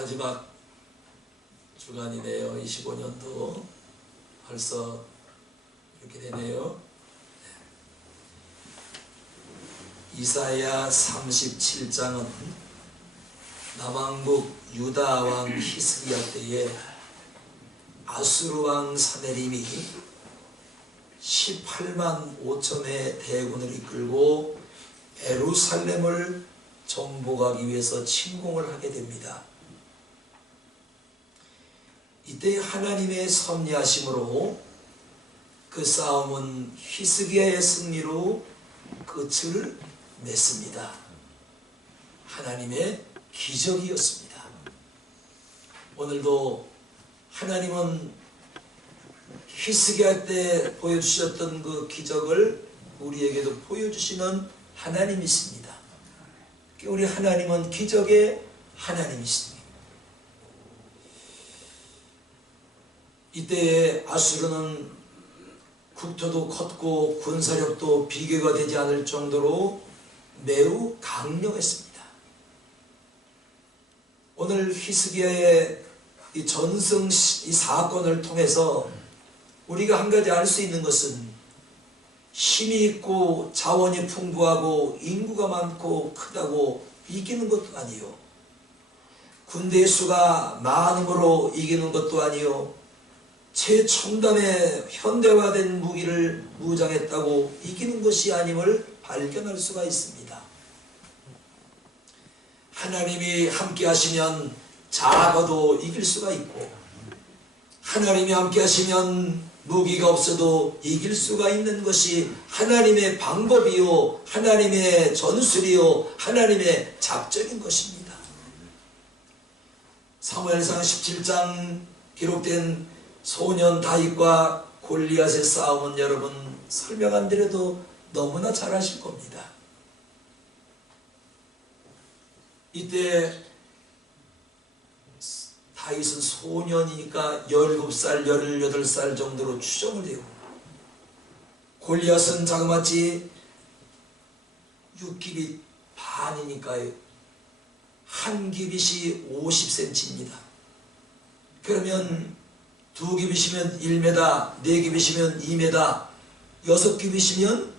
마지막 주간이네요. 25년도 벌써 이렇게 되네요. 이사야 37장은 남왕국 유다 왕 히스기야 때에 아수르 왕 사네림이 18만 5천의 대군을 이끌고 예루살렘을 정복하기 위해서 침공을 하게 됩니다. 이때 하나님의 섭리하심으로 그 싸움은 히스기야의 승리로 끝을 맺습니다. 하나님의 기적이었습니다. 오늘도 하나님은 히스기야 때 보여주셨던 그 기적을 우리에게도 보여주시는 하나님이십니다. 우리 하나님은 기적의 하나님이십니다. 이때에 아수르는 국토도 컸고 군사력도 비교가 되지 않을 정도로 매우 강력했습니다. 오늘 히스기야의 이 전승 이 사건을 통해서 우리가 한 가지 알 수 있는 것은 힘이 있고 자원이 풍부하고 인구가 많고 크다고 이기는 것도 아니요, 군대의 수가 많음으로 이기는 것도 아니요, 최첨단의 현대화된 무기를 무장했다고 이기는 것이 아님을 발견할 수가 있습니다. 하나님이 함께 하시면 작아도 이길 수가 있고, 하나님이 함께 하시면 무기가 없어도 이길 수가 있는 것이 하나님의 방법이요, 하나님의 전술이요, 하나님의 작전인 것입니다. 사무엘상 17장 기록된 소년 다윗과 골리앗의 싸움은 여러분 설명 안 드려도 너무나 잘 아실 겁니다. 이때 다윗은 소년이니까 17살, 18살 정도로 추정을 되고, 골리앗은 자그마치 6규빗 반이니까요, 한 규빗이 50cm입니다. 그러면 2규빗이면 1m, 4규빗이면 2m, 6규빗이면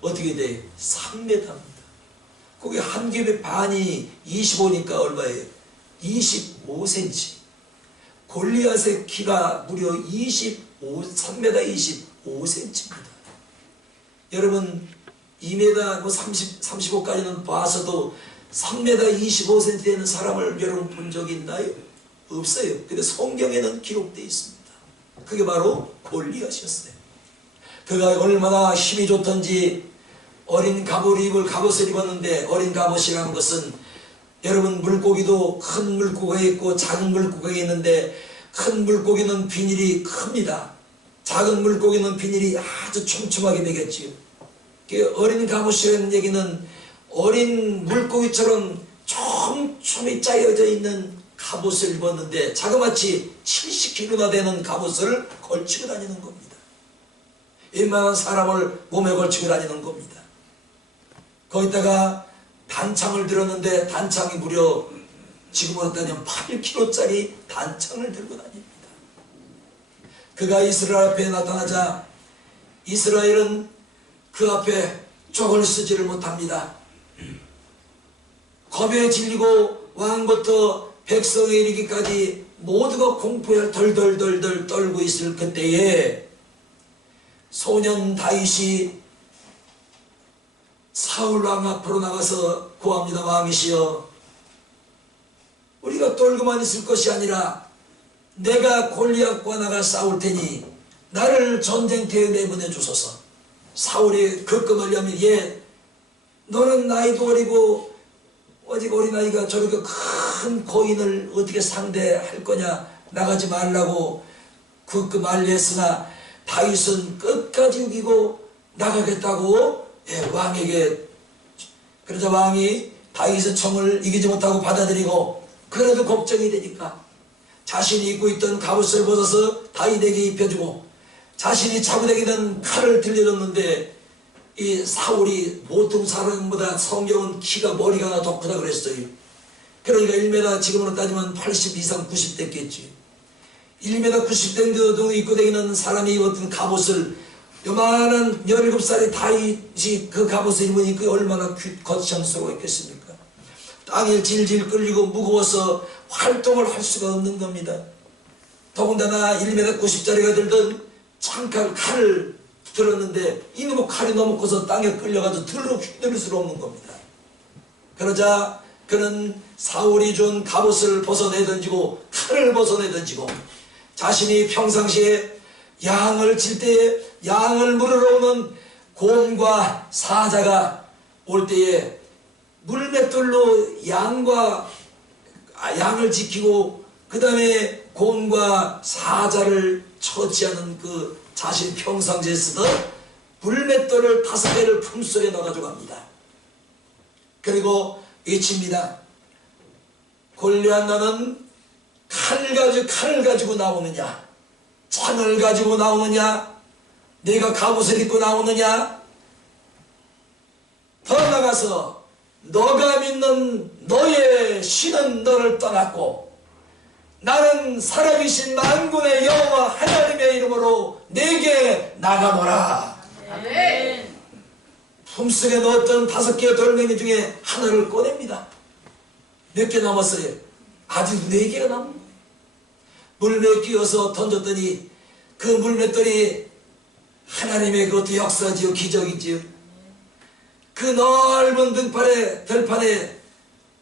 어떻게 돼요? 3m입니다. 거기 한 규빗 반이 25니까 얼마예요? 25cm. 골리앗의 키가 무려 3m 25cm입니다. 여러분 2m 35까지는 봐서도 3m 25cm 되는 사람을 여러분 본 적이 있나요? 없어요. 근데 성경에는 기록되어 있습니다. 그게 바로 골리앗이었어요. 그가 얼마나 힘이 좋던지 어린 갑옷을 입었는데, 어린 갑옷이라는 것은 여러분 물고기도 큰 물고기가 있고 작은 물고기가 있는데, 큰 물고기는 비닐이 큽니다. 작은 물고기는 비닐이 아주 촘촘하게 매겼지요. 어린 갑옷이라는 얘기는 어린 물고기처럼 촘촘히 짜여져 있는 갑옷을 입었는데, 자그마치 70kg나 되는 갑옷을 걸치고 다니는 겁니다. 웬만한 사람을 몸에 걸치고 다니는 겁니다. 거기다가 단창을 들었는데, 단창이 무려 지금으로 따지면 8kg짜리 단창을 들고 다닙니다. 그가 이스라엘 앞에 나타나자 이스라엘은 그 앞에 족을 쓰지를 못합니다. 겁에 질리고 왕부터 백성에 이르기까지 모두가 공포에 덜덜덜덜 떨고 있을 그때에 소년 다윗이 사울 왕 앞으로 나가서 구합니다. 왕이시여, 우리가 떨고만 있을 것이 아니라 내가 골리앗과 나가 싸울 테니 나를 전쟁터에 내보내 주소서. 사울이 급급하려면, 예, 너는 나이도 어리고 아직 어린아이가 저렇게 큰 거인을 어떻게 상대할 거냐, 나가지 말라고 급급 만리했으나 다윗은 끝까지 이기고 나가겠다고 왕에게. 그러자 왕이 다윗의 청을 이기지 못하고 받아들이고, 그래도 걱정이 되니까 자신이 입고 있던 갑옷을 벗어서 다윗에게 입혀주고, 자신이 차고 다니던 칼을 들려줬는데, 이 사울이 보통 사람보다 성경은 키가 머리가 더 크다 그랬어요. 그러니까 1m 지금으로 따지면 80 이상 90 됐겠지. 1m 90 정도 입고 다니는 사람이 어떤 갑옷을 요만한 17살의 다윗이 그 갑옷을 입으니 그 얼마나 거창스러웠겠습니까? 땅에 질질 끌리고 무거워서 활동을 할 수가 없는 겁니다. 더군다나 1m 90짜리가 들던 창칼 칼을 들었는데 이놈의 칼이 너무 커서 땅에 끌려가서 들어 휘둘릴 수 없는 겁니다. 그러자 그는 사울이 준 갑옷을 벗어내던지고 칼을 벗어내던지고 자신이 평상시에 양을 칠 때에 양을 물으러 오는 곰과 사자가 올 때에 물맷돌로 양을 지키고 그 다음에 곰과 사자를 처치하는 그 자신 평상시에 쓰던 물맷돌을 5개를 품속에 넣어가지고 갑니다. 그리고 외칩니다. 골리앗 너는 칼을 가지고 나오느냐? 창을 가지고 나오느냐? 네가 갑옷을 입고 나오느냐? 더 나가서 너가 믿는 너의 신은 너를 떠났고 나는 살아계신 만군의 여호와 하나님의 이름으로 내게 나가노라. 아멘. 품속에 넣었던 5개의 돌멩이 중에 하나를 꺼냅니다. 몇 개 남았어요? 아직 4개가 남은 거예요. 물매에 끼워서 던졌더니 그 물맷돌이 하나님의 그것도 역사지요, 기적이지요. 그 넓은 들판에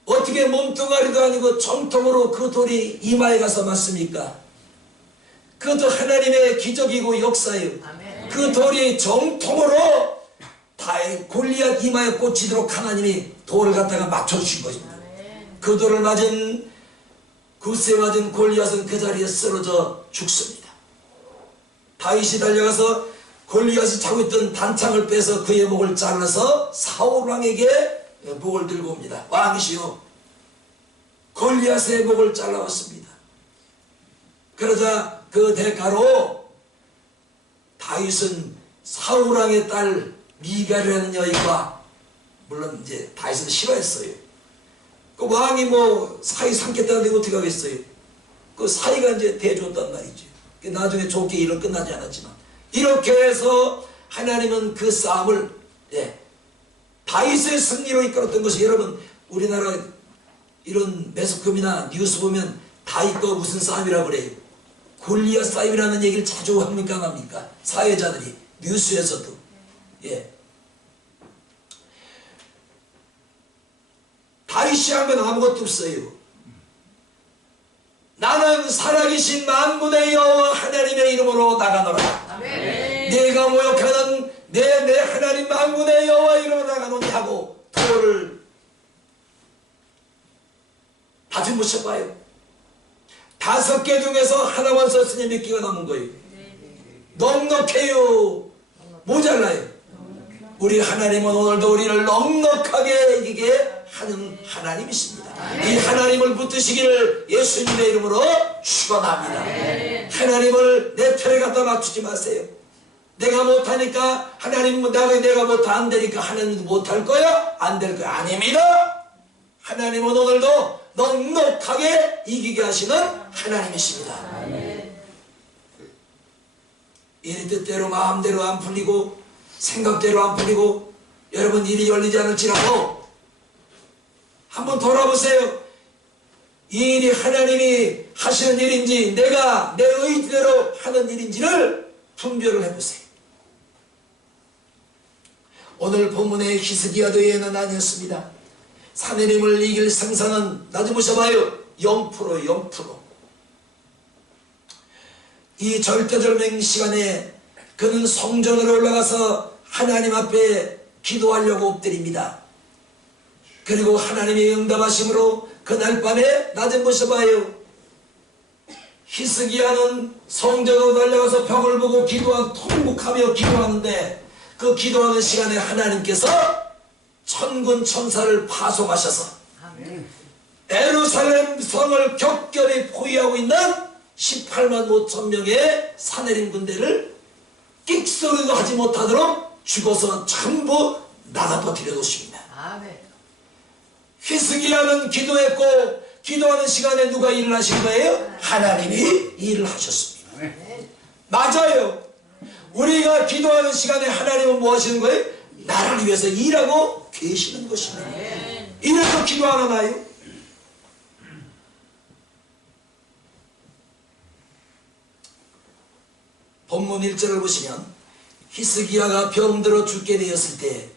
어떻게 몸뚱아리도 아니고 정통으로 그 돌이 이마에 가서 맞습니까? 그것도 하나님의 기적이고 역사예요. 아멘. 그 돌이 정통으로 골리앗 이마에 꽂히도록 하나님이 돌을 갖다가 맞춰주신 것입니다. 아멘. 그 돌을 맞은 굿에 맞은 골리앗은 그 자리에 쓰러져 죽습니다. 다윗이 달려가서 골리앗이 차고 있던 단창을 빼서 그의 목을 잘라서 사울 왕에게 목을 들고 옵니다. 왕이시여, 골리앗의 목을 잘라왔습니다. 그러자 그 대가로 다윗은 사울 왕의 딸 미갈이라는 여인과, 물론 이제 다윗은 싫어했어요. 그 왕이 뭐 사이 삼겠다는데 어떻게 하겠어요? 그 사이가 이제 대줬단 말이죠. 나중에 좋게 일은 끝나지 않았지만 이렇게 해서 하나님은 그 싸움을 다윗의 승리로 이끌었던 것이, 여러분 우리나라 이런 매스컴이나 뉴스 보면 다윗과 무슨 싸움이라고 그래요? 골리앗 싸움이라는 얘기를 자주 합니까 안 합니까? 사회자들이 뉴스에서도. 다윗이 한 건 아무것도 없어요. 나는 살아계신 만군의 여호와 하나님의 이름으로 나가노라. 아멘. 내가 모욕하는 내 하나님 만군의 여호와 이름으로 나가노니 하고 돌을 다듬으셔봐요. 5개 중에서 하나만 썼으니 몇 개가 남은 거예요? 넉넉해요. 모자라요. 우리 하나님은 오늘도 우리를 넉넉하게 이기게 하는 하나님이십니다. 이 하나님을 붙드시기를 예수님의 이름으로 축원합니다. 하나님을 내 편에 갖다 맞추지 마세요. 내가 못하니까 하나님은 내가 안 되니까 하나님도 못할 거야? 안 될 거야? 아닙니다. 하나님은 오늘도 넉넉하게 이기게 하시는 하나님이십니다. 이 뜻대로 마음대로 안 풀리고 생각대로 안 풀리고 여러분 일이 열리지 않을지라도 한번 돌아보세요. 이 일이 하나님이 하시는 일인지 내가 내 의지대로 하는 일인지를 분별을 해보세요. 오늘 본문의 히스기야도 예는 아니었습니다. 사내림을 이길 생사는 나중보셔봐요. 0%. 이 절대절명 시간에 그는 성전으로 올라가서 하나님 앞에 기도하려고 엎드립니다. 그리고 하나님의 응답하심으로 그날 밤에 낮은 보셔봐요. 히스기야는 성전으로 달려가서 벽을 보고 통곡하며 기도하는데 그 기도하는 시간에 하나님께서 천군 천사를 파송하셔서 예루살렘 성을 격결히 포위하고 있는 18만 5천 명의 사내림 군대를 끽소리도 하지 못하도록 죽어서 전부 나가버려 놓으십니다. 히스기야는 기도했고 기도하는 시간에 누가 일을 하신 거예요? 하나님이 일을 하셨습니다. 맞아요. 우리가 기도하는 시간에 하나님은 뭐 하시는 거예요? 나를 위해서 일하고 계시는 것입니다. 이래서 기도 안 하나요? 본문 1절을 보시면 히스기야가 병들어 죽게 되었을 때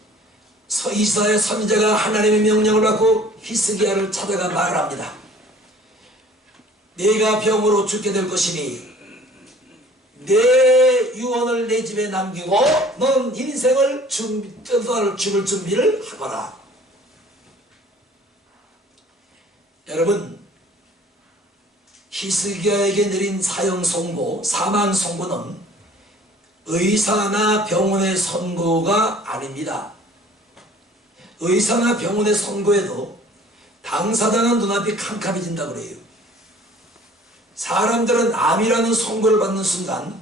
이사야 선지자가 하나님의 명령을 받고 히스기야를 찾아가 말합니다. 내가 병으로 죽게 될 것이니 내 유언을 내 집에 남기고 너는 인생을 떠날 죽을 준비를 하거라. 여러분, 히스기야에게 내린 사형 선고, 사망 선고는 의사나 병원의 선고가 아닙니다. 의사나 병원의 선고에도 당사자는 눈앞이 캄캄해진다고 그래요. 사람들은 암이라는 선고를 받는 순간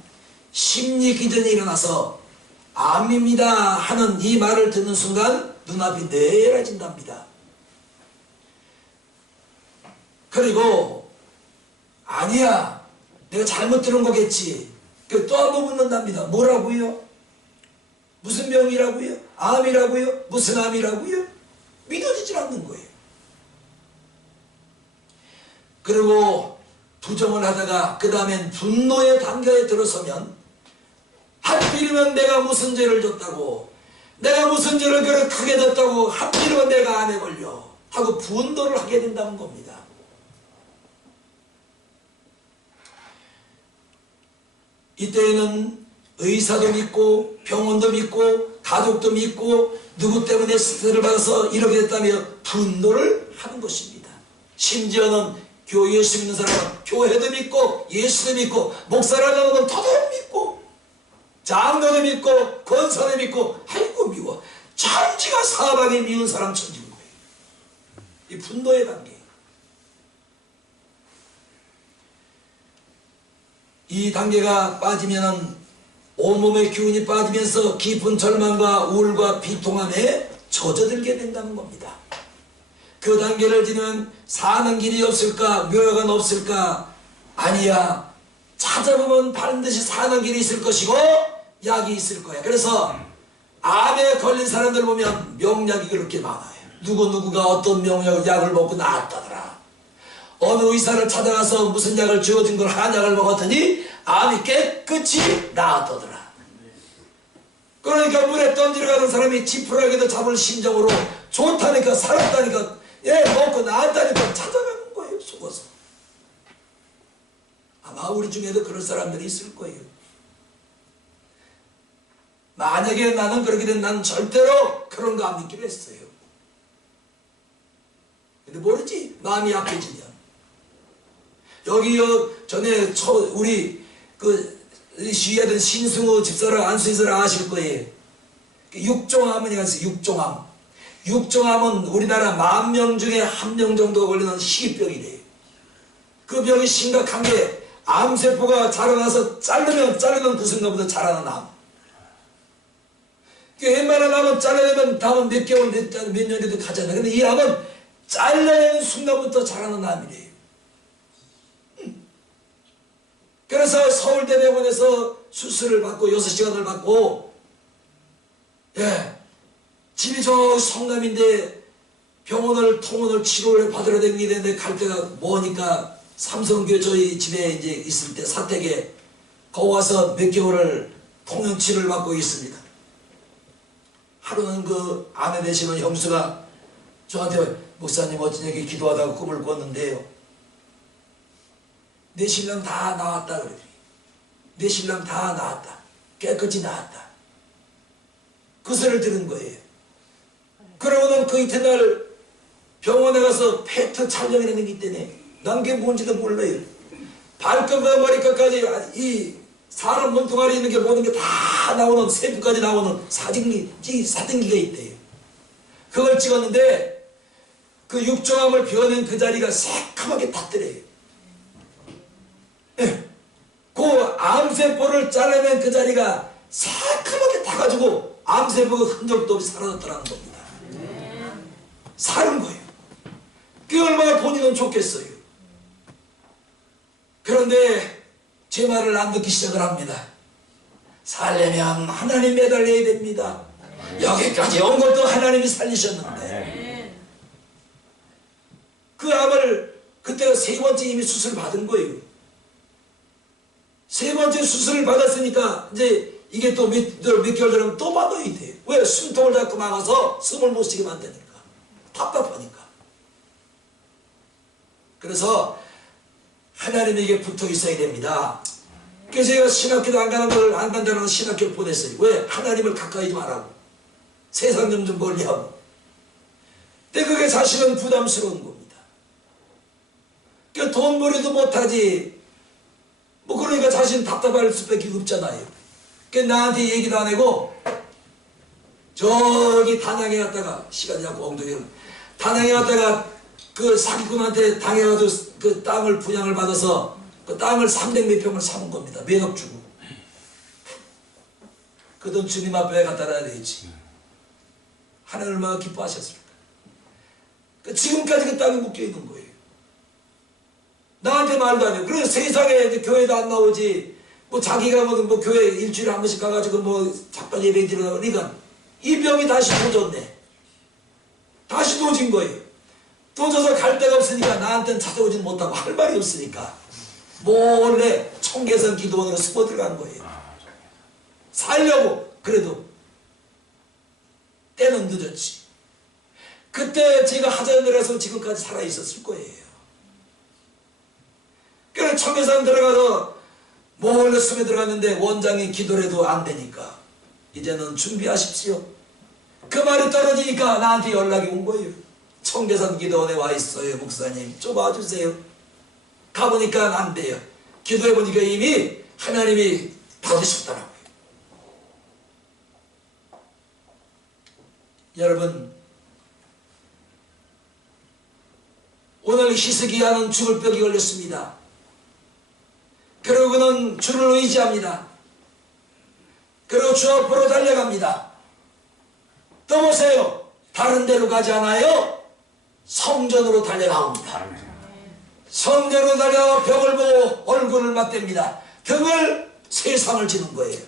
심리 기전이 일어나서 암입니다 하는 이 말을 듣는 순간 눈앞이 내려진답니다. 그리고 아니야, 내가 잘못 들은 거겠지. 또 한 번 묻는답니다. 뭐라고요? 무슨 병이라고요? 암이라고요? 무슨 암이라고요? 믿어지질 않는 거예요. 그리고 부정을 하다가 그 다음엔 분노의 단계에 들어서면 하필이면 내가 무슨 죄를 졌다고, 내가 무슨 죄를 그렇게 크게 졌다고, 하필이면 내가 암에 걸려 하고 분노를 하게 된다는 겁니다. 이때에는 의사도 믿고 병원도 믿고 가족도 믿고 누구 때문에 스트레스를 받아서 이렇게 됐다며 분노를 하는 것입니다. 심지어는 예수 믿는 사람은 교회도 믿고 예수도 믿고 목사라는 건 더더욱 믿고 장로도 믿고 권사도 믿고 아이고 미워 천지가 사방에 미운 사람 천지인 거예요. 이 분노의 단계. 이 단계가 빠지면 온몸의 기운이 빠지면서 깊은 절망과 우울과 비통함에 젖어들게 된다는 겁니다. 그 단계를 지나면 사는 길이 없을까? 묘약은 없을까? 아니야. 찾아보면 반드시 사는 길이 있을 것이고 약이 있을 거야. 그래서 암에 걸린 사람들 보면 명약이 그렇게 많아요. 누구누구가 어떤 약을 먹고 나았다더라. 어느 의사를 찾아가서 무슨 약을 주어진 걸 한약을 먹었더니 암이 깨끗이 나았더라. 그러니까 물에 던지러 가는 사람이 지푸라기도 잡을 심정으로 좋다니까 살았다니까 먹고 나았다니까 찾아가는 거예요. 속어서. 아마 우리 중에도 그런 사람들이 있을 거예요. 만약에 나는 그렇게 되면 나는 절대로 그런 거 안 믿기로 했어요. 근데 모르지. 마음이 약해지면. 여기 전에 우리 시위하던 신승우 집사랑 안수인사랑 아실 거예요. 육종암이가 있어요. 육종암. 육종암은 우리나라 10,000명 중에 1명 정도가 걸리는 희귀병이래요. 그 병이 심각한 게 암세포가 자라나서 자르면 그 순간부터 자라는 암. 웬만한 암은 잘라내면 다음은 몇 개월 몇 년에도 가잖아요. 근데 이 암은 잘라내는 순간부터 자라는 암이래요. 그래서 서울대병원에서 수술을 받고 6시간을 받고 집이 저 성남인데 통원을 치료를 받으러 다니는데 갈 때가 머니까 삼성교회 저희 집에 이제 있을 때 사택에 거기 와서 몇 개월을 통영 치료를 받고 있습니다. 하루는 그 아내 되시는 형수가 저한테 목사님 어쩌냐게 기도하다가 꿈을 꿨는데요. 내 신랑 다 나았다 그러더니 내 신랑 다 나았다. 깨끗이 나았다. 그 소리를 들은 거예요. 그러고는 그 이튿날 병원에 가서 페트 촬영이라는 게 있대네. 난 그게 뭔지도 몰라요. 발끝과 머리끝까지 이 사람 몸뚱아리 있는 게 모든 게 다 나오는 세부까지 나오는 사진기가 있대요. 그걸 찍었는데 그 육종암을 비워낸 그 자리가 새카맣게 탔더래요. 그 암세포를 잘라낸 그 자리가 새카맣게 타가지고 암세포가 흔적도 없이 사라졌더라는 겁니다. 사는 거예요. 그게 얼마나 본인은 좋겠어요. 그런데 제 말을 안 듣기 시작을 합니다. 살려면 하나님 매달려야 됩니다. 여기까지 온 것도 하나님이 살리셨는데, 그 암을 그때가 세 번째 이미 수술을 받은 거예요. 세 번째 수술을 받았으니까 이제 이게 또 몇 개월 전에 또 받아야 돼요. 왜? 숨통을 자꾸 막아서 숨을 못 쉬게 만드니까. 답답하니까. 그래서 하나님에게 붙어 있어야 됩니다. 그래서 제가 신학교도 안 간다는 신학교를 보냈어요. 왜? 하나님을 가까이 좀 하라고. 세상 좀 멀리하고. 근데 그게 사실은 부담스러운 겁니다. 그러니까 돈벌이도 못하지. 뭐 그러니까 자신 답답할 수밖에 없잖아요. 그러니까 나한테 얘기도 안 하고 저기 단양에 갔다가, 시간이 자꾸 엉덩이로, 단양에 갔다가 그 사기꾼한테 당해가지고 그 땅을 분양을 받아서 그 땅을 300몇 평을 사는 겁니다. 몇 억 주고. 그 돈 주님 앞에 갖다 놔야 되지. 하나님 얼마나 기뻐하셨을까. 그러니까 지금까지 그 땅에 묶여 있는 거예요. 나한테 말도 안 해요. 그래서 세상에 교회도 안 나오지. 뭐 자기가 뭐 교회 일주일에 한 번씩 가가지고 뭐 잠깐 예배 드리고, 그러니까 이 병이 다시 도졌네. 다시 도진 거예요. 도져서 갈 데가 없으니까 나한테는 찾아오진 못하고 할 말이 없으니까 몰래 청계산 기도원으로 숨어 들어가는 거예요. 살려고. 그래도 때는 늦었지. 그때 제가 하자는 데라서 지금까지 살아있었을 거예요. 그래서 청계산 들어가서 몰래 숨에 들어갔는데 원장이 기도를 해도 안 되니까 이제는 준비하십시오. 그 말이 떨어지니까 나한테 연락이 온 거예요. 청계산 기도원에 와 있어요. 목사님 좀 와주세요. 가보니까 안 돼요. 기도해보니까 이미 하나님이 받으셨더라고요. 여러분, 오늘 히스기야는 죽을 병이 걸렸습니다. 그리고 그는 주를 의지합니다. 그리고 주 앞으로 달려갑니다. 또 보세요. 다른 데로 가지 않아요. 성전으로 달려나옵니다. 성전으로 달려가 벽을 보고 얼굴을 맞댑니다. 벽을 세상을 지는 거예요.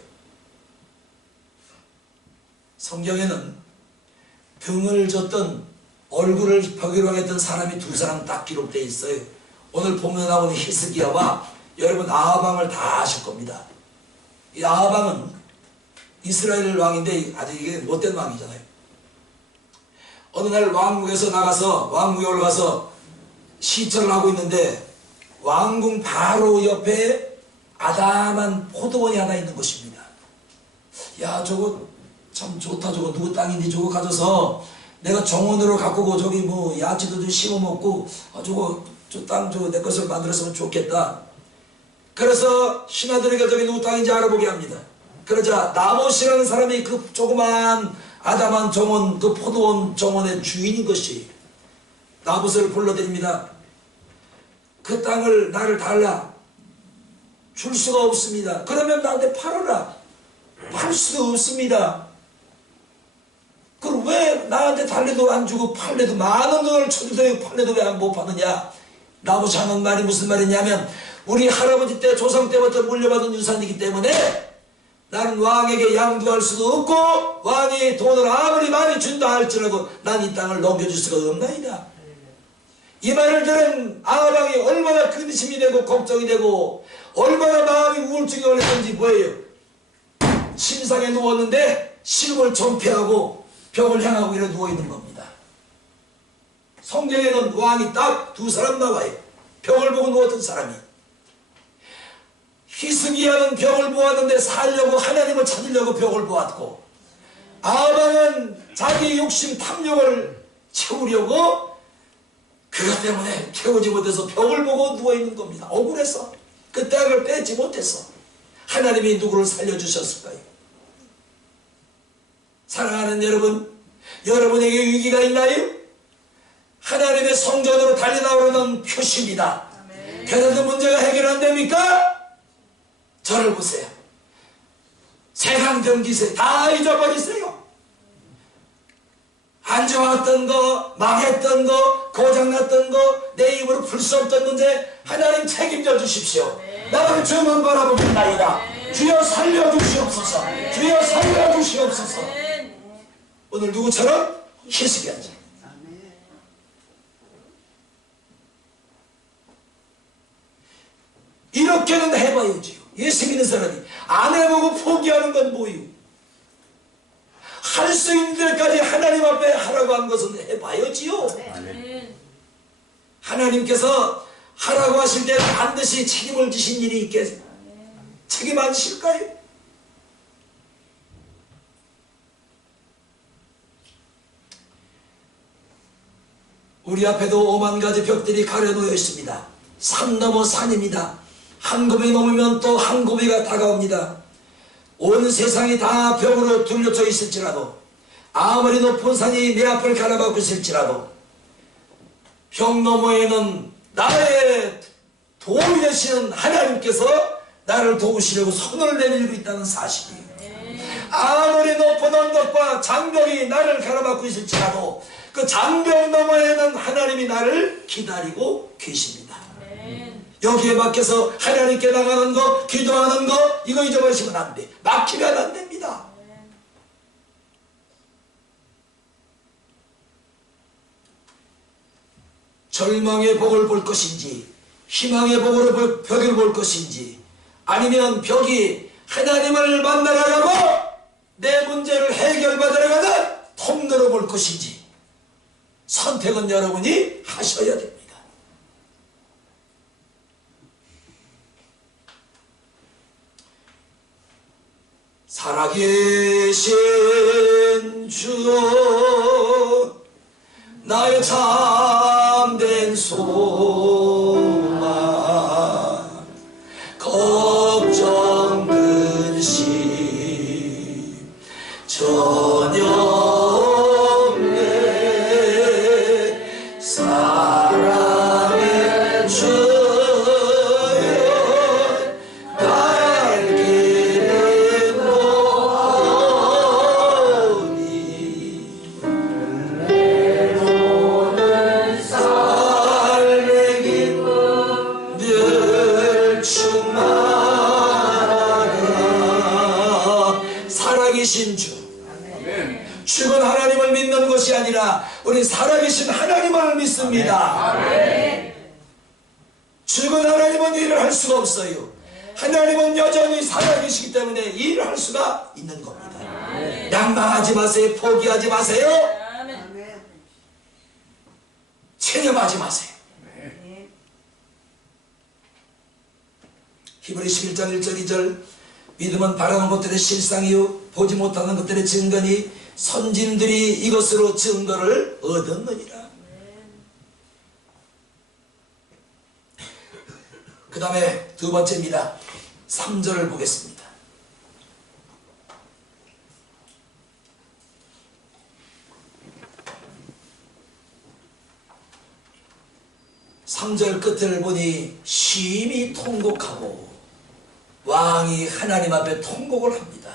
성경에는 등을 졌던 얼굴을 벽으로 향했던 사람이 두 사람 딱 기록되어 있어요. 오늘 보면 나오는 히스기야와 여러분 아하방을 다 아실 겁니다. 이 아하방은 이스라엘 왕인데 아주 이게 못된 왕이잖아요. 어느 날 왕궁에서 나가서 왕궁에 올라가서 시찰을 하고 있는데 왕궁 바로 옆에 아담한 포도원이 하나 있는 것입니다. 야, 저거 참 좋다. 저거 누구 땅인지 저거 가져서 내가 정원으로 가꾸고 저기 뭐 야채도 좀 심어 먹고 저거 저 땅 저 내 것을 만들었으면 좋겠다. 그래서 신하들에게 저기 누구 땅인지 알아보게 합니다. 그러자 나봇이라는 사람이 그 조그만 아담한 정원, 그 포도원 정원의 주인인 것이 나봇을 불러드립니다. 그 땅을 나를 달라. 줄 수가 없습니다. 그러면 나한테 팔아라. 팔 수도 없습니다. 그럼 왜 나한테 달래도 안 주고 팔래도 많은 돈을 쳐주더니 팔래도 왜 못 파느냐? 나봇이 하는 말이 무슨 말이냐면 우리 할아버지 때 조상 때부터 물려받은 유산이기 때문에 나는 왕에게 양도할 수도 없고 왕이 돈을 아무리 많이 준다 할지라도 난 이 땅을 넘겨줄 수가 없나이다. 이 말을 들은 아합왕이 얼마나 근심이 되고 걱정이 되고 얼마나 마음이 우울증이 올렸는지 뭐예요? 침상에 누웠는데 식음을 전폐하고 벽을 향하고 이렇게 누워있는 겁니다. 성경에는 왕이 딱 두 사람 나와요. 벽을 보고 누웠던 사람이. 히스기야는 벽을 보았는데 살려고 하나님을 찾으려고 벽을 보았고 아합왕은 자기의 욕심 탐욕을 채우려고 그것 때문에 채우지 못해서 벽을 보고 누워있는 겁니다. 억울해서 그 땅을 뺏지 못해서 하나님이 누구를 살려주셨을까요? 사랑하는 여러분, 여러분에게 위기가 있나요? 하나님의 성전으로 달려나오려는 표시입니다. 그래도 문제가 해결 안 됩니까? 저를 보세요. 세상 경기세 다 잊어버리세요. 안 좋았던 거, 망했던 거, 고장났던 거, 내 입으로 풀 수 없던 문제 하나님 책임져 주십시오. 나를 주만 바라보겠나이다. 주여 살려주시옵소서. 주여 살려주시옵소서. 오늘 누구처럼? 히스기야죠. 이렇게는 해봐야지요. 예수 믿는 사람이 안 해보고 포기하는 건 뭐예요? 할 수 있는 데까지 하나님 앞에 하라고 한 것은 해봐야지요. 하나님께서 하라고 하실 때 반드시 책임을 지신 일이 있겠어요. 책임 안 지실까요? 우리 앞에도 5만 가지 벽들이 가려놓여 있습니다. 산 넘어 산입니다. 한 곱이 넘으면 또 한 곱이가 다가옵니다. 온 세상이 다 벽으로 둘러져 있을지라도, 아무리 높은 산이 내 앞을 가로막고 있을지라도, 벽 너머에는 나의 도움이 되시는 하나님께서 나를 도우시려고 손을 내밀고 있다는 사실이에요. 아무리 높은 언덕과 장벽이 나를 가로막고 있을지라도 그 장벽 너머에는 하나님이 나를 기다리고 계십니다. 여기에 막혀서 하나님께 나가는 거, 기도하는 거, 이거 잊어버리시면 안 돼. 막히면 안 됩니다. 절망의 복을 볼 것인지, 희망의 복으로 벽을 볼 것인지, 아니면 벽이 하나님을 만나러 가고 내 문제를 해결받으러 가는 통로로 볼 것인지, 선택은 여러분이 하셔야 됩니다. 살아계신 주, 나의 참된 소망, 걱정 근심 전혀 없네. 사랑의 주여 날 길에 놓으니 내 모든 삶의 기쁨 늘 충만하라. 살아계신 주, 죽은 하나님을 믿는 것이 아니라 우리 살아계신 하나님을 믿습니다. 죽은 하나님은 일을 할 수가 없어요. 하나님은 여전히 살아계시기 때문에 일을 할 수가 있는 겁니다. 낭망하지 마세요. 포기하지 마세요. 체념하지 마세요. 히브리 11장 1절 2절, 믿음은 바라는 것들의 실상이요 보지 못하는 것들의 증거니 선진들이 이것으로 증거를 얻었느니라. 그 다음에 두 번째입니다. 3절을 보겠습니다. 3절 끝을 보니 심히 통곡하고 왕이 하나님 앞에 통곡을 합니다.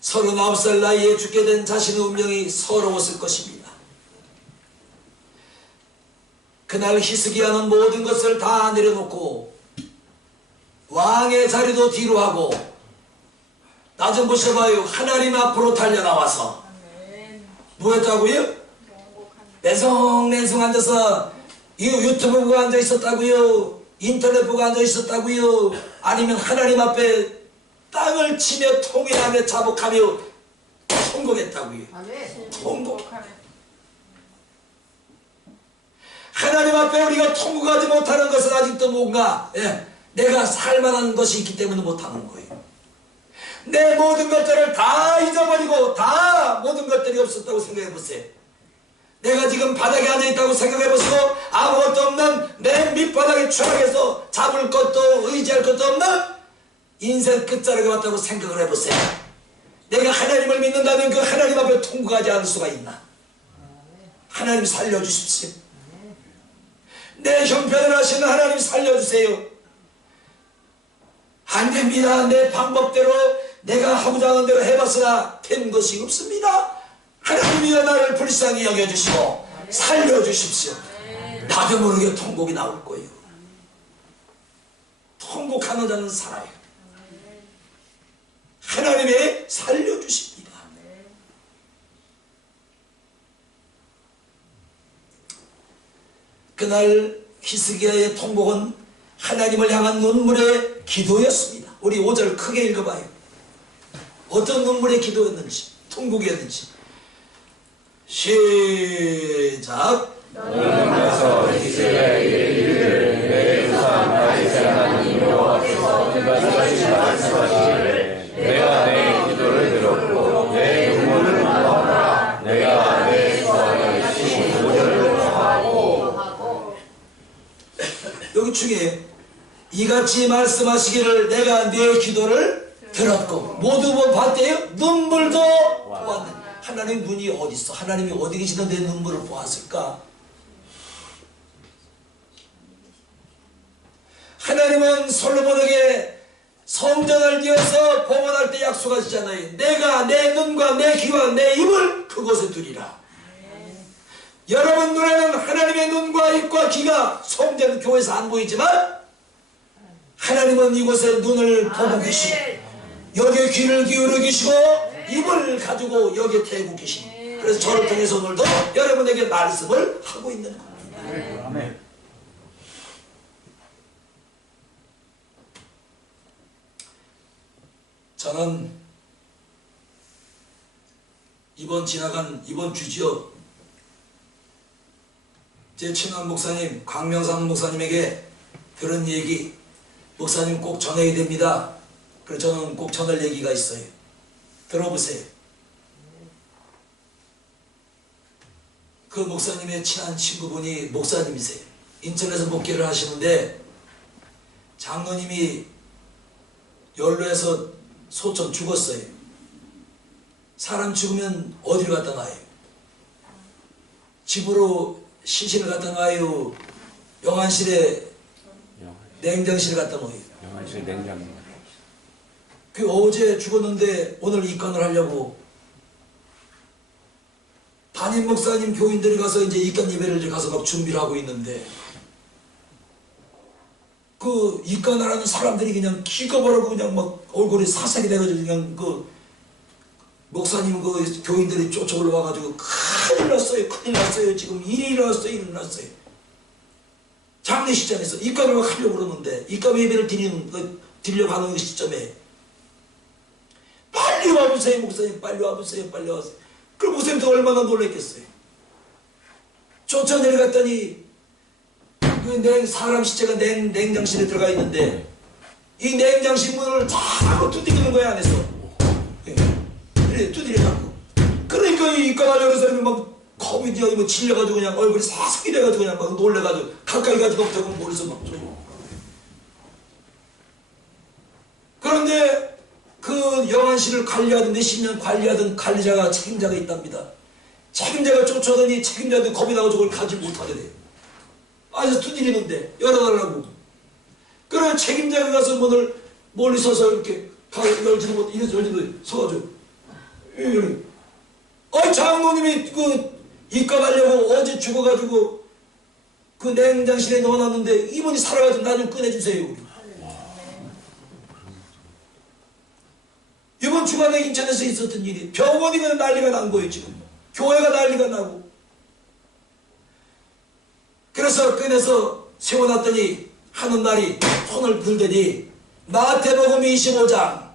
39살 나이에 죽게 된 자신의 운명이 서러웠을 것입니다. 그날 히스기야는 모든 것을 다 내려놓고 왕의 자리도 뒤로 하고, 나 좀 보셔봐요. 하나님 앞으로 달려나와서 뭐 했다고요? 내성내성 앉아서 유튜브 보고 앉아 있었다고요? 인터넷 보고 앉아 있었다고요? 아니면 하나님 앞에 땅을 치며 통회하며 자복하며 통곡했다고요? 통곡. 하나님 앞에 우리가 통곡하지 못하는 것은 아직도 뭔가 내가 살만한 것이 있기 때문에 못하는 거예요. 내 모든 것들을 다 잊어버리고 다 모든 것들이 없었다고 생각해 보세요. 내가 지금 바닥에 앉아있다고 생각해 보시고 아무것도 없는 내 밑바닥에 추락해서 잡을 것도 의지할 것도 없는 인생 끝자락에 왔다고 생각을 해보세요. 내가 하나님을 믿는다면 그 하나님 앞에 통곡하지 않을 수가 있나? 하나님 살려주십시오. 내 형편을 하시는 하나님 살려주세요. 안 됩니다. 내 방법대로 내가 하고자 하는 대로 해봤으나 된 것이 없습니다. 하나님이여 나를 불쌍히 여겨주시고 살려주십시오. 나도 모르게 통곡이 나올 거예요. 통곡하는 자는 살아요. 하나님이 살려주십니다. 그날 히스기야의 통곡은 하나님을 향한 눈물의 기도였습니다. 우리 5절 크게 읽어봐요. 어떤 눈물의 기도였는지, 통곡이었는지. 시작. 너희께서 히스기야에게 이르기를 내 조상 다윗의 하나님 여호와께서 이같이 말씀하시기를 내가 내 기도를 들었고 내 눈물을 보았다. 내가 내 소원을 신 모절을 하고. 여기 중에 이같이 말씀하시기를 내가 내 기도를 들었고 모두 뭐 봤대요? 눈물도 보았네. 하나님 눈이 어디 있어? 하나님이 어디 계시는데 눈물을 보았을까? 하나님은 솔로몬에게 성전을 지어서 봉헌할 때 약속하시잖아요. 내가 내 눈과 내 귀와 내 입을 그곳에 두리라. 여러분 눈에는 하나님의 눈과 입과 귀가 성전 교회에서 안 보이지만 하나님은 이곳에 눈을 보고 계시고 여기에 귀를 기울여 계시고 입을 가지고 여기에 대고 계시고 그래서 저를 통해서 오늘도 여러분에게 말씀을 하고 있는 겁니다. 아멘. 저는 이번 주지요. 제 친한 목사님 강명상 목사님에게 들은 얘기 목사님 꼭 전해야 됩니다. 그래서 저는 꼭 전할 얘기가 있어요. 들어보세요. 그 목사님의 친한 친구분이 목사님이세요. 인천에서 목회를 하시는데 장로님이 연로해서 소천 죽었어요. 사람 죽으면 어디를 갖다 놔요? 집으로 시신을 갖다 놔요? 영안실에 냉장실에 갖다 놓아요? 영안실 냉장. 그 어제 죽었는데 오늘 입관을 하려고 담임 목사님 교인들이 가서 이제 입관 예배를 가서 막 준비를 하고 있는데 그 입관을 하는 사람들이 그냥 기겁하고 그냥 막 얼굴이 사색이 돼가지고 그냥 그 목사님 그 교인들이 쫓아 올라와가지고 큰일 났어요. 지금 일이 일어났어요. 장례식장에서 입관을 하려고 그러는데 입관 예배를 드리려고 하는 그 시점에 빨리 와보세요 목사님, 빨리 와보세요. 그 목사님도 얼마나 놀랐겠어요. 쫓아 내려갔더니 그 사람 시체가 냉장실에 들어가 있는데 이 냉장실 문을 자꾸 두드리는 거야 안에서. 그래 두드려갖고 그러니까 이 입관하려는 사람이 막 겁이 뭐 질려가지고 그냥 얼굴이 사색이 돼가지고 그냥 막 놀래가지고 가까이 가지고 못하고 머리서 막 줘요. 그런데 그 영안실을 관리하던 몇십 년 관리하던 관리자가 책임자가 있답니다. 책임자가 쫓아오더니 책임자도 겁이 나가지고 그걸 가지 못하게 돼요. 아주 두드리는데 열어달라고. 그래 책임자가 가서 문을 멀리 서서 이렇게 열지도 못 이래서 열지도 서가지고 장로님이 그 입감하려고 어제 죽어가지고 그 냉장실에 넣어놨는데 이분이 살아가지고 나 좀 꺼내주세요. 이번 주간에 인천에서 있었던 일이 병원이 그냥 난리가 난 거예요. 지금 교회가 난리가 나고 그래서 꺼내서 세워놨더니 하는 날이 손을 들더니 마태복음 25장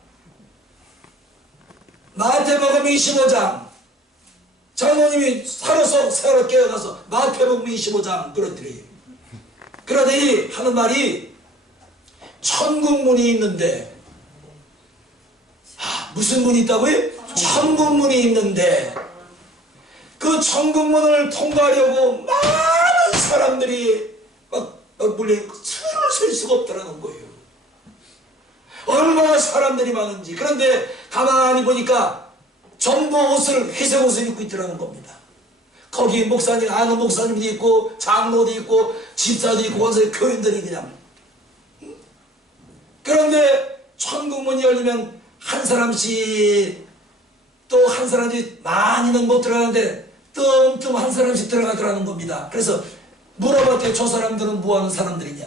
장로님이 살아서 새로 깨어나서 마태복음 25장 그렇더래요. 그러더니 하는 말이 천국문이 있는데 무슨 문이 있다고요? 천국문이 있는데 그 천국문을 통과하려고 많은 사람들이 막 물려 줄을 설 수가 없다는 거예요. 얼마나 사람들이 많은지. 그런데 가만히 보니까 전부 옷을 회색 옷을 입고 있더라는 겁니다. 거기 목사님 아는 목사님도 있고 장로도 있고 집사도 있고 원서 교인들이 그냥. 그런데 천국문이 열리면 한 사람씩 또 한 사람씩 많이는 못 들어가는데 뜸뜸 한 사람씩 들어가더라는 겁니다. 그래서 물어봤더니 저 사람들은 뭐하는 사람들이냐.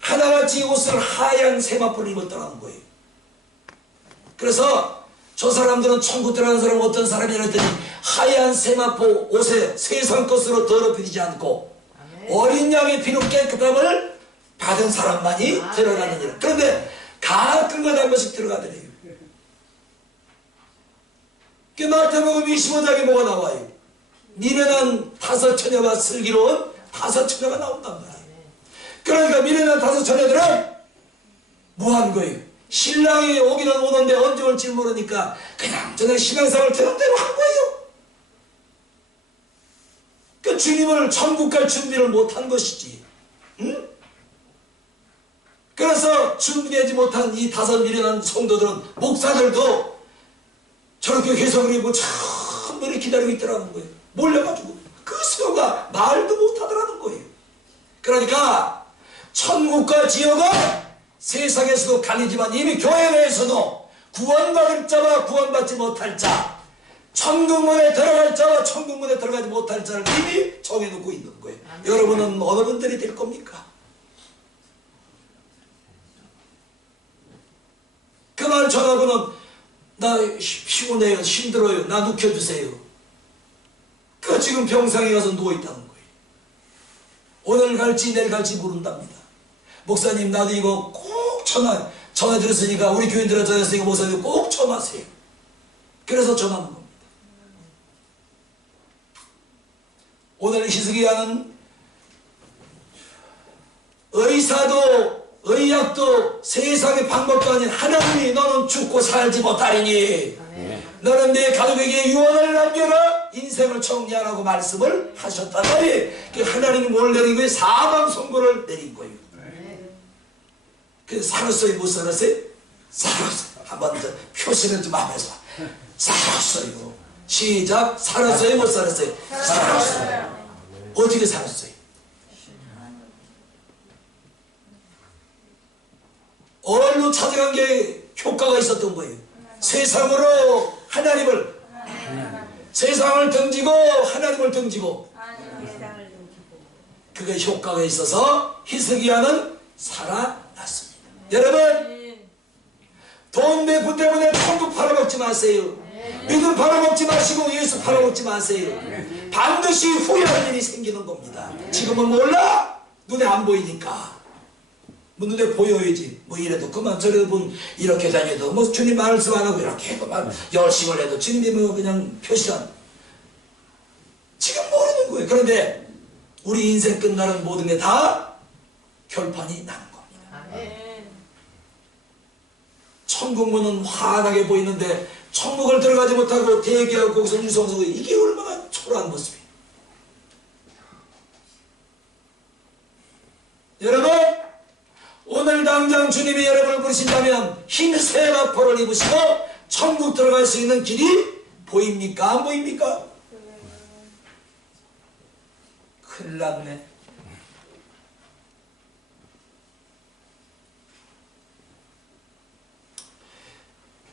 하나같이 옷을 하얀 세마포를 입었더라는 거예요. 그래서 저 사람들은 천국 들어가는 사람은 어떤 사람이냐 했더니 하얀 세마포 옷에 세상 것으로 더럽히지 않고 어린 양의 피로 깨끗함을 받은 사람만이 들어가느니라. 그런데 가끔가다 한 번씩 들어가더래요. 그 마태복음 25장에 뭐가 나와요? 미련한 5처녀와 슬기로운 5처녀가 나온단 말이에요. 그러니까 미련한 5처녀들은 뭐한 거예요? 신랑이 오기는 오는데 언제 올지 모르니까 그냥 저녁 신앙생활을 되는 대로 한 거예요. 그 주님을 천국 갈 준비를 못한 것이지. 응? 그래서 준비되지 못한 이 5 미련한 성도들은, 목사들도 저렇게 회석을 입고 천번에 기다리고 있더라는 거예요. 몰려가지고 그 수요가 말도 못하더라는 거예요. 그러니까 천국과 지옥은 세상에서도 갈리지만 이미 교회 내에서도 구원받을 자와 구원받지 못할 자, 천국문에 들어갈 자와 천국문에 들어가지 못할 자를 이미 정해놓고 있는 거예요. 여러분은 어느 분들이 될 겁니까? 그 말 전하고는 나 피곤해요, 힘들어요, 나 눕혀주세요. 그 지금 병상에 가서 누워있다는 거예요. 오늘 갈지 내일 갈지 모른답니다. 목사님 나도 이거 꼭 전화 드렸으니까, 우리 교인들은 전화했으니까 목사님 꼭 전하세요. 그래서 전하는 겁니다. 오늘 히스기야는 의사도 의학도 세상의 방법도 아닌 하나님이 너는 죽고 살지 못하리니 너는 내 가족에게 유언을 남겨라, 인생을 정리하라고 말씀을 하셨단 말이에요. 하나님이 뭘 내린 거예요? 사망 선고를 내린 거예요. 그래서 살았어요, 못 살았어요? 살았어요. 한번 표시를 좀 하면서 살았어요. 시작. 살았어요, 못 살았어요? 살았어요. 어떻게 살았어요? 얼로 찾아간 게 효과가 있었던 거예요. 세상으로 하나님을, 세상을 등지고 하나님을 등지고, 그게 효과가 있어서 히스기야는 살아났습니다. 여러분, 돈 배분 때문에 천국 팔아먹지 마세요. 믿음 팔아먹지 마시고 예수 팔아먹지 마세요. 반드시 후회할 일이 생기는 겁니다. 지금은 몰라, 눈에 안 보이니까. 뭐 눈에 보여야지. 뭐 이래도 그만 저래도 뭐 이렇게 다녀도 뭐 주님 말씀 안 하고 이렇게 해도 막 열심을 해도 주님이 뭐 그냥 표시한, 지금 모르는 거예요. 그런데 우리 인생 끝나는 모든 게 다 결판이 나는 겁니다. 천국문은 환하게 보이는데 천국을 들어가지 못하고 대기하고 거기서 유성서고, 이게 얼마나 초라한 모습이에요. 여러분, 오늘 당장 주님이 여러분을 부르신다면 흰 세마포를 입으시고 천국 들어갈 수 있는 길이 보입니까? 안 보입니까? 큰일 났네.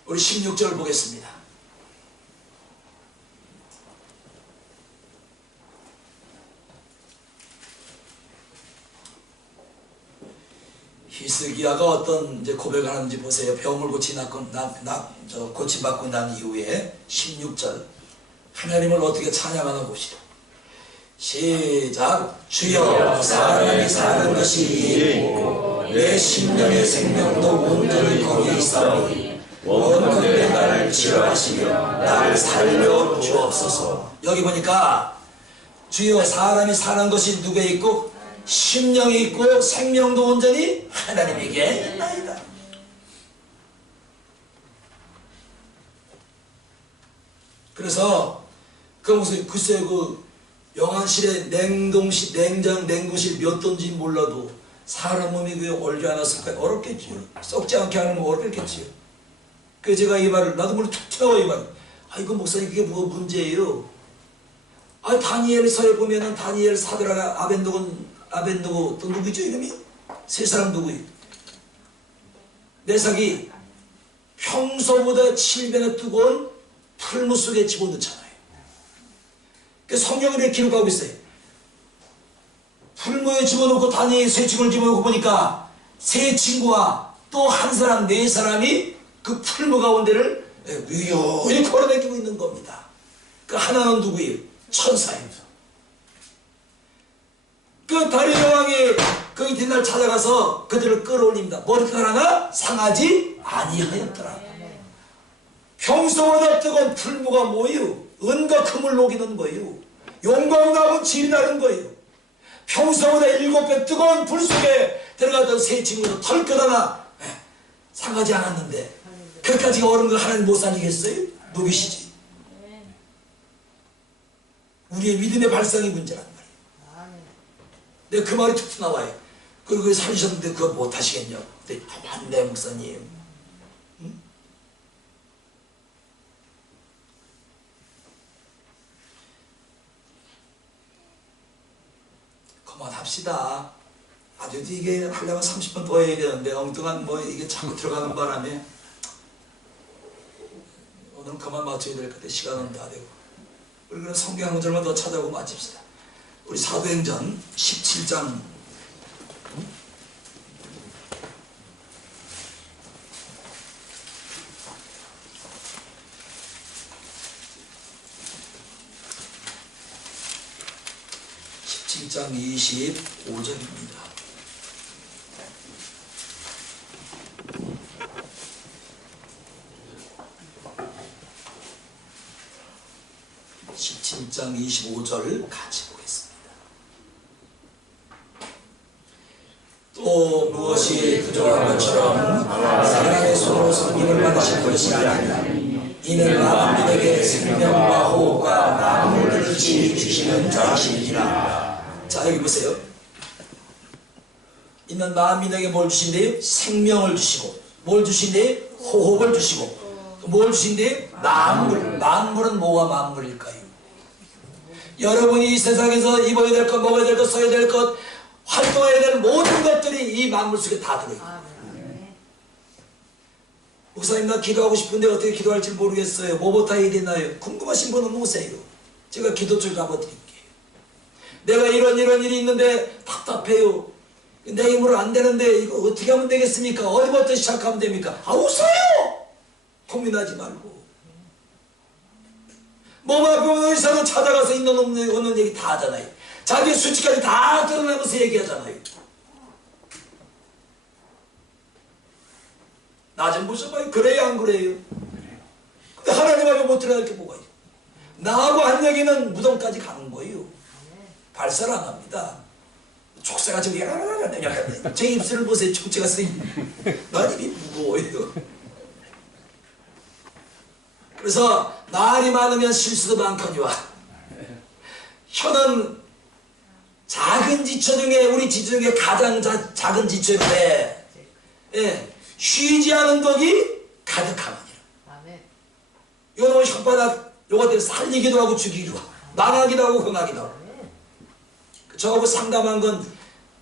우리 16절 보겠습니다. 히스기야가 어떤 이제 고백을 하는지 보세요. 병을 고침받고 난 이후에 16절 하나님을 어떻게 찬양하는 곳이다. 시작. 주여, 사람이 사는 것이 이에 있고 내 심령의 생명도 온전히 거기 있사오니 원컨대 나를 치료하시며 나를 살려 주옵소서. 여기 보니까 주여, 사람이 사는 것이 누구에 있고 심령이 있고 생명도 온전히 하나님에게 있나이다. 그래서 그 무슨 글쎄 그 영안실에 냉동실 몇 돈지 몰라도 사람 몸이 그게 얼지 않았을까요? 어렵겠지요. 썩지 않게 하는 거 어렵겠지요. 그래서 제가 이 말을, 나도 물론 툭 튀어나와 이 말. 이거 목사님 그게 뭐 문제예요? 다니엘서에 보면은 다니엘 사드라가 아벤노고 또 누구죠 이름이? 세 사람 누구예요? 메삭이 평소보다 7배나 뜨거운 풀무 속에 집어넣잖아요. 그 성경을 이렇게 기록하고 있어요. 풀무에 집어넣고 다니엘 세 친구를 집어넣고 보니까 세 친구와 또 한 사람, 네 사람이 그 풀무 가운데를 유유히 걸어다니고 있는 겁니다. 그 하나는 누구예요? 천사입니다. 그 다리 여왕이 그 이튿날 찾아가서 그들을 끌어올립니다. 머리카락 하나 상하지 아니하였더라. 평소보다 뜨거운 풀무가 뭐예요? 은과 금을 녹이는 거예요. 용광나무 질이 나는 거예요. 평소보다 7배 뜨거운 불 속에 들어가던 세 친구도 털끝 하나 상하지 않았는데 그까지 어른 거 하나님 못 살리겠어요? 누구시지? 우리의 믿음의 발상이 문제란 말이에요. 근데 그 말이 툭 나와요. 그리고 살리셨는데 그거 못 하시겠냐고. 근데 맞네 목사님. 응? 그만합시다. 아주도 이게 하려면 30분 더 해야 되는데 엉뚱한 뭐 이게 자꾸 들어가는 바람에 오늘은 그만 맞춰야 될 것 같아. 시간은 다 되고. 우리 그럼 성경 한 절만 더 찾아보고 마칩시다. 우리 사도행전 17장 17장 25절입니다. (17장 25절) 같이 보겠습니다. 또 무엇이 부족한 것처럼 사람의 손으로 섬김을 받으신 것이 아니라 이는 만민에게 생명과 호흡과 만물을 지으시는 자이시니라. 자, 여기 보세요. 이는 만민에게 뭘 주신대요? 생명을 주시고, 뭘 주신대요? 호흡을 주시고, 뭘 주신대요? 만물. 만물은 뭐가 만물일까요? 여러분이 이 세상에서 입어야 될 것, 먹어야 될 것, 써야 될 것, 활동해야 될 모든 것들이 이 만물 속에 다 들어있어요. 목사님, 나 기도하고 싶은데 어떻게 기도할지 모르겠어요. 뭐부터 해야 되나요? 궁금하신 분은 오세요. 제가 기도줄 가봐드릴게요. 내가 이런 일이 있는데 답답해요. 내 힘으로 안 되는데 이거 어떻게 하면 되겠습니까? 어디부터 시작하면 됩니까? 아, 웃어요! 고민하지 말고. 몸 아프면 의사는 찾아가서 있는 없는 얘기 다 하잖아요. 자기 수치까지 다 드러내면서 얘기하잖아요. 나 좀 보셔봐요. 그래요, 안 그래요? 근데 하나님 앞에 못 들어갈 게 뭐가 있어요? 나하고 한 얘기는 무덤까지 가는 거예요. 발설 안 합니다. 촉새가 지금 제 입술을 보세요. 촉새가 쓰인. 난 입이 무거워요. 그래서 말이 많으면 실수도 많거니와 혀는 작은 지체 중에 우리 지체 중에 가장 작은 지체인데 쉬지 않은 독이 가득하느니라. 요놈 혓바닥 요것 때문에 살리기도 하고 죽이기도 하고 망하기도 하고 흥하기도 하고. 저하고 상담한 건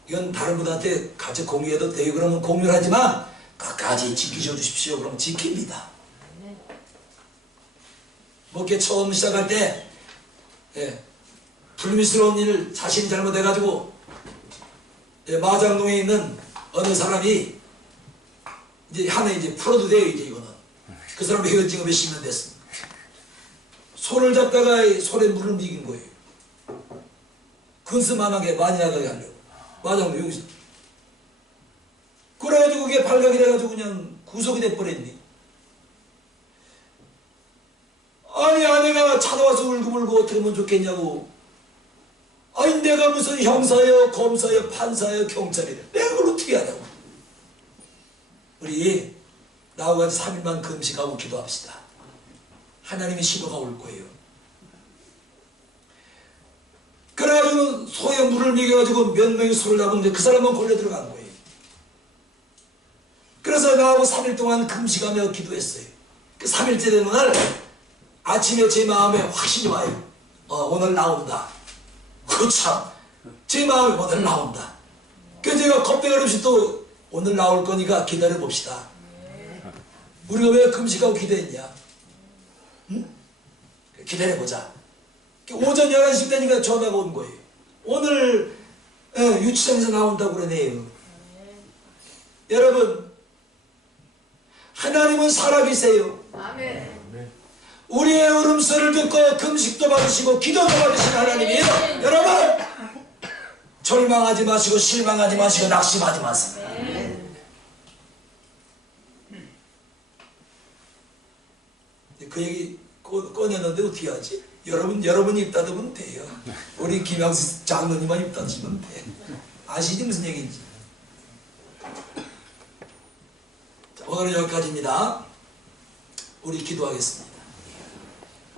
이건 다른 분한테 같이 공유해도 돼요. 그러면 공유를 하지만 끝까지 지키셔 주십시오. 그럼 지킵니다. 목회 처음 시작할 때 불미스러운 일을 자신이 잘못해가지고 마장동에 있는 어느 사람이 이제 하나 이제 풀어도 돼요. 이제 이거는 그 사람 헤어진 지가 몇십 년 됐습니다. 소를 잡다가 소에 물을 먹인 거예요. 근스만하게 많이 나가게 하려고. 마장동 여기서 그래가지고 그게 발각이 돼가지고 그냥 구속이 돼버렸니. 아니 아내가 찾아와서 울고불고 어떻게 하면 좋겠냐고. 아니 내가 무슨 형사여 검사여 판사여 경찰이래. 내가 그걸 어떻게 하냐고. 우리 나하고 같이 3일만 금식하고 기도합시다. 하나님의 신호가 올 거예요. 그래가지고 소에 물을 먹여가지고 몇 명이 소를 잡았는데 그 사람만 걸려 들어간 거예요. 그래서 나하고 3일 동안 금식하며 기도했어요. 그 3일째 되는 날 아침에 제 마음에 확신이 와요. 오늘 나온다. 그참 제 마음에 오늘 나온다. 그래서 제가 겁대가리 없이 또 오늘 나올 거니까 기다려 봅시다. 우리가 왜 금식하고 기도했냐? 응? 기다려보자. 오전 11시 되니까 전화가 온 거예요. 오늘 유치장에서 나온다고 그러네요. 여러분, 하나님은 살아계세요. 아멘. 우리의 울음소리를 듣고 금식도 받으시고 기도도 받으신 하나님이에요. 여러분, 절망하지 마시고 실망하지 마시고 낙심하지 마세요. 그 얘기 꺼내는데 어떻게 하지? 여러분이 입 닫으면 돼요. 우리 김양수 장로님만 입 닫으시면 돼. 아시지 무슨 얘기인지. 자, 오늘은 여기까지입니다. 우리 기도하겠습니다.